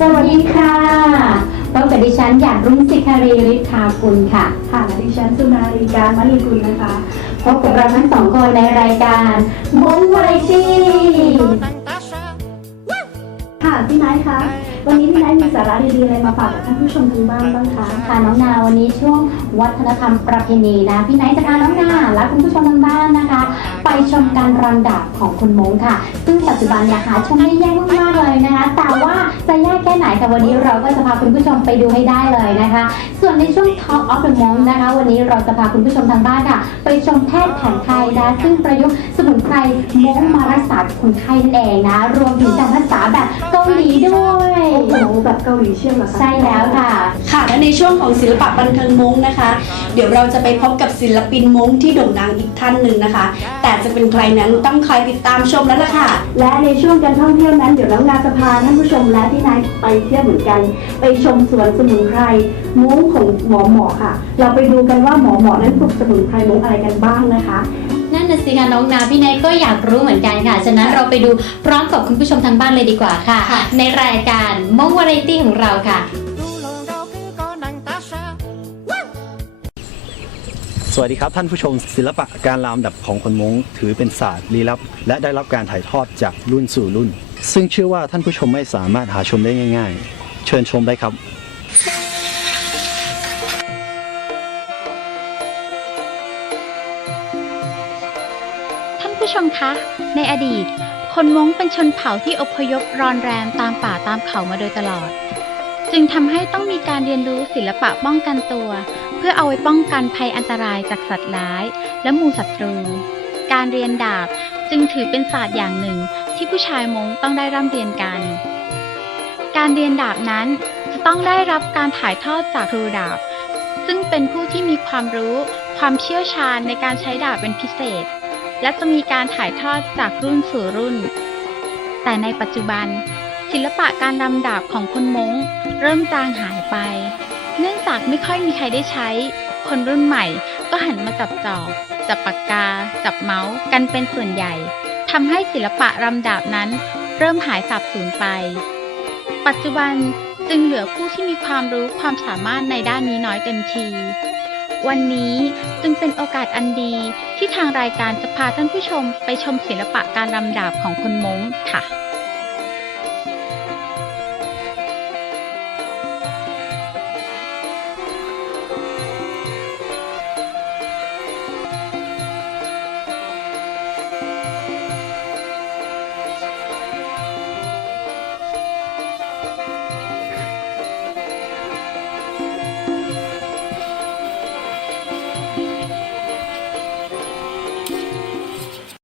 สวัสดีค่ะพบกับดิฉันหยาดรุ่งศิคารีฤทธากุลค่ะค่ะและดิฉันสุนารีการมณีกุลนะคะพบกับเราทั้งสองคนในรายการมงวาไรตี้ ค่ะพี่ไนท์คะวันนี้พี่ไนท์มีสาระดีๆอะไรมาฝากกับท่านผู้ชมทางบ้านบ้างคะ ค่ะน้องนาวันนี้ช่วงวัฒนธรรมประเพณีนะพี่ไนท์จะพาน้องนาและคุณผู้ชมทางบ้านนะคะไปชมการรำดาบของคนม้งค่ะซึ่งปัจจุบันนะคะชมได้ยากมากๆเลยนะคะแต่ว่าจะยากแค่ไหนค่ะวันนี้เราก็จะพาคุณผู้ชมไปดูให้ได้เลยนะคะส่วนในช่วง Talk of the Monk นะคะวันนี้เราจะพาคุณผู้ชมทางบ้านค่ะไปชมแพทย์แผนไทยนะซึ่งประยุกต์สมุนไพรม้งมารักษาคนไข้นั่นเองนะรวมถึงการรักษาแบบเกาหลีด้วย โอ้โหแบบเกาหลีเชี่ยวเหรอคะ ใช่แล้วค่ะ ค่ะและในช่วงของศิลปะบันเทิงม้งนะคะ เดี๋ยวเราจะไปพบกับศิลปินม้งที่โด่งดังอีกท่านหนึ่งนะคะ แต่จะเป็นใครนั้นต้องคอยติดตามชมแล้วล่ะค่ะ และในช่วงการท่องเที่ยวนั้นเดี๋ยวน้องนาจะพาท่านผู้ชมและพี่ไนท์ไปเที่ยวเหมือนกันไปชมสวนสมุนไพรม้งของหมอค่ะ เราไปดูกันว่าหมอนั้นปลูกสมุนไพรม้งอะไรกันบ้างนะคะ นั่นน่ะสิค่ะน้องนาพี่นายก็อยากรู้เหมือนกันค่ะฉะนั้นเราไปดูพร้อมกับคุณผู้ชมทางบ้านเลยดีกว่าค่ะ ในรายการมงวาไรตี้ของเราค่ะ สวัสดีครับท่านผู้ชมศิลปะการรำดับของคนม้งถือเป็นศาสตร์ลี้ลับและได้รับการถ่ายทอดจากรุ่นสู่รุ่น ซึ่งเชื่อว่าท่านผู้ชมไม่สามารถหาชมได้ง่ายๆ เชิญชมได้ครับ ท่านผู้ชมคะ ในอดีต คนม้งเป็นชนเผ่าที่อพยพรอนแรมตามป่าตามเขามาโดยตลอด จึงทำให้ต้องมีการเรียนรู้ศิลปะป้องกันตัว เพื่อเอาไว้ป้องกันภัยอันตรายจากสัตว์ร้าย และหมู่ศัตรู การเรียนดาบจึงถือเป็นศาสตร์อย่างหนึ่งที่ผู้ชายม้งต้องได้ร่ำเรียนกัน การเรียนดาบนั้นจะต้องได้รับการถ่ายทอดจากครูดาบ ซึ่งเป็นผู้ที่มีความรู้ความเชี่ยวชาญในการใช้ดาบเป็นพิเศษ และจะมีการถ่ายทอดจากรุ่นสู่รุ่น แต่ในปัจจุบัน ศิลปะการรำดาบของคนม้งเริ่มจางหายไป เนื่องจากไม่ค่อยมีใครได้ใช้ คนรุ่นใหม่ก็หันมาจับจอบจับปากกา จับเมาส์กันเป็นส่วนใหญ่ทำให้ศิลปะรำดาบนั้นเริ่มหายสาบสูญไป ปัจจุบันจึงเหลือผู้ที่มีความรู้ความสามารถในด้านนี้น้อยเต็มที วันนี้จึงเป็นโอกาสอันดีที่ทางรายการจะพาท่านผู้ชมไปชมศิลปะการรำดาบของคนม้งค่ะ